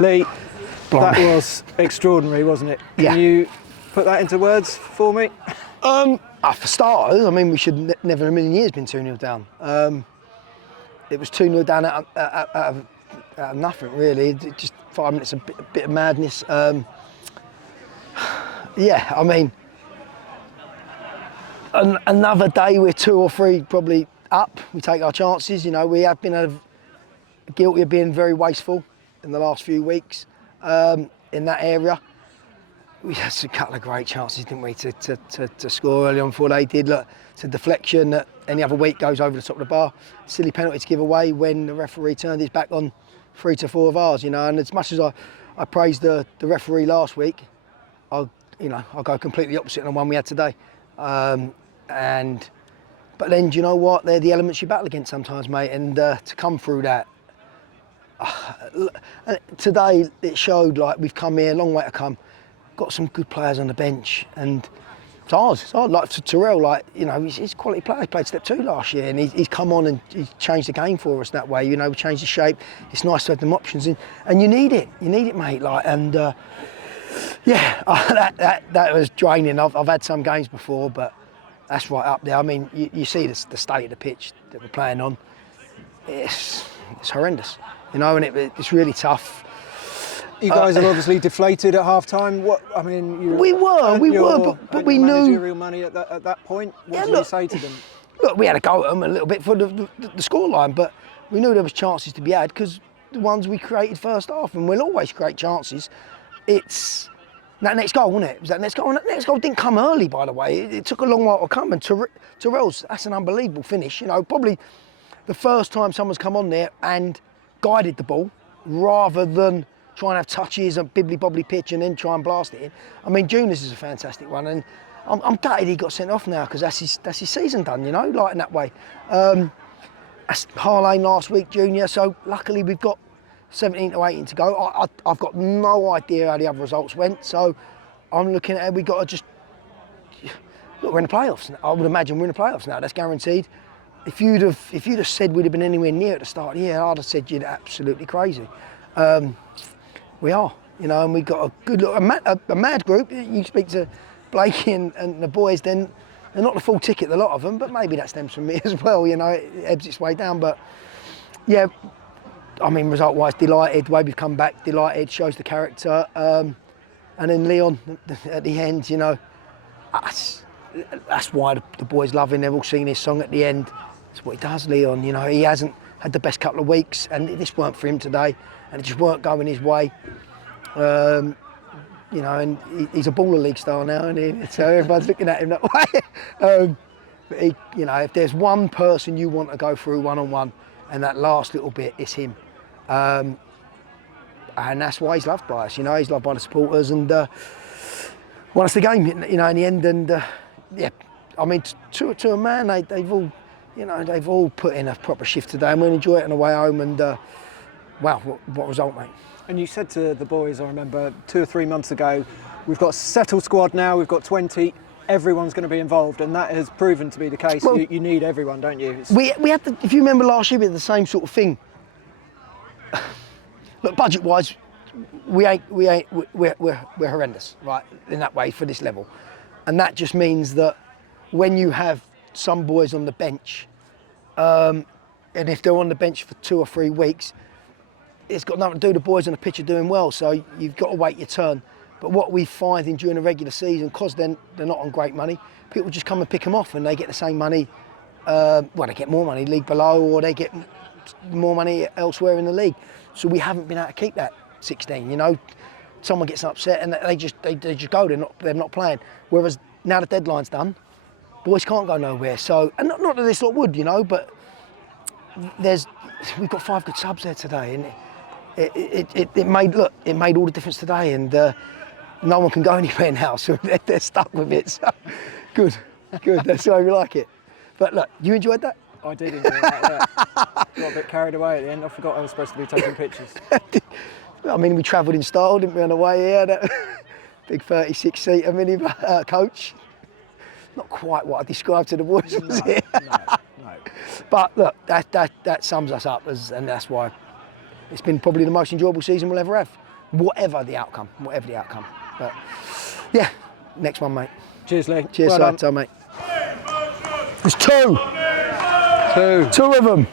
Lee, Blimey. that was extraordinary, wasn't it? Yeah. Can you put that into words for me? For starters, I mean, we should never in a million years been 2-0 down. It was 2-0 down out of nothing, really. Just 5 minutes, a bit of madness. Yeah, I mean, another day we're 2 or 3 probably up. We take our chances. You know, we have been guilty of being very wasteful in the last few weeks in that area. We had a couple of great chances, didn't we, to score early on before they did. Look, it's a deflection that any other week goes over the top of the bar. Silly penalty to give away when the referee turned his back on 3 to 4 of ours, you know. And as much as I praised the referee last week, I'll go completely opposite on the one we had today. But then, do you know what? They're the elements you battle against sometimes, mate. And to come through that, today it showed like we've come here, a long way to come. Got some good players on the bench, and it's hard. It's hard. Like Terrell, like, you know, he's a quality player. He played step 2 last year, and he's come on and he's changed the game for us that way. You know, we changed the shape. It's nice to have them options in, and you need it. You need it, mate. Like, and yeah, that was draining. I've had some games before, but that's right up there. I mean, you see the state of the pitch that we're playing on. It's horrendous, you know, and it's really tough. You guys are obviously deflated at half time. What I mean, we were, but we knew managerial money at that point. What did you say to them? Look, we had to go at them a little bit for the scoreline, but we knew there was chances to be had because the ones we created first half, and we'll always create chances. It's that next goal, wasn't it? It was that next goal, and that next goal didn't come early, by the way. It took a long while to come, and Terrell's, that's an unbelievable finish. You know, probably the first time someone's come on there and guided the ball rather than try and have touches and bibbly-bobbly pitch and then try and blast it in. I mean, Junior's is a fantastic one, and I'm gutted he got sent off now because that's his season done, you know, like in that way. That's Harlane last week, Junior, so luckily we've got 17 to 18 to go. I've got no idea how the other results went, so I'm looking at it, we've got to just... Look, we're in the playoffs. I would imagine we're in the playoffs now, that's guaranteed. If you'd have said we'd have been anywhere near at the start of the year, I'd have said you're absolutely crazy. We are, you know, and we've got a good look, a mad group. You speak to Blakey and the boys, then they're not the full ticket, a lot of them, but maybe that stems from me as well, you know, it ebbs its way down. But yeah, I mean, result-wise, delighted, the way we've come back, delighted, shows the character. And then Leon at the end, you know, that's why the boys love him. They've all seen his song at the end. That's what he does, Leon, you know, he hasn't had the best couple of weeks, and this weren't for him today. And it just weren't going his way, you know. And he's a baller league star now, and so everyone's looking at him that way. But he, you know, if there's one person you want to go through one-on-one, and that last little bit, it's him. And that's why he's loved by us. You know, he's loved by the supporters, and won us the game, you know, in the end. And yeah, I mean, to a man, they've all, you know, they've all put in a proper shift today, and we'll enjoy it on the way home. And wow, what result, mate. And you said to the boys, I remember 2 or 3 months ago, we've got a settled squad now, we've got 20, everyone's going to be involved, and that has proven to be the case. Well, you need everyone, don't you? We had to, if you remember last year, we had the same sort of thing. Look, budget-wise, we're horrendous, right, in that way for this level. And that just means that when you have some boys on the bench, and if they're on the bench for 2 or 3 weeks, it's got nothing to do, the boys on the pitch are doing well, so you've got to wait your turn. But what we find during the regular season, because they're not on great money, people just come and pick them off and they get the same money, well, they get more money league below, or they get more money elsewhere in the league. So we haven't been able to keep that 16, you know. Someone gets upset and they just go, they're not playing. Whereas now the deadline's done, boys can't go nowhere. So, and not that this lot would, you know, but we've got 5 good subs there today, and it made all the difference today, and no one can go anywhere now, so they're stuck with it. So good, that's the way we like it. But look, you enjoyed that? I did enjoy that, yeah. Got a bit carried away at the end. I forgot I was supposed to be taking pictures. I mean, we travelled in style, didn't we, on the way here? That big 36-seater mini coach. Not quite what I described to the boys, was it? No. But look, that sums us up, and that's why it's been probably the most enjoyable season we'll ever have, whatever the outcome. But yeah, next one, mate. Cheers, Lee. Cheers, Well sir. done. Tell mate. There's two. Two. Two of them.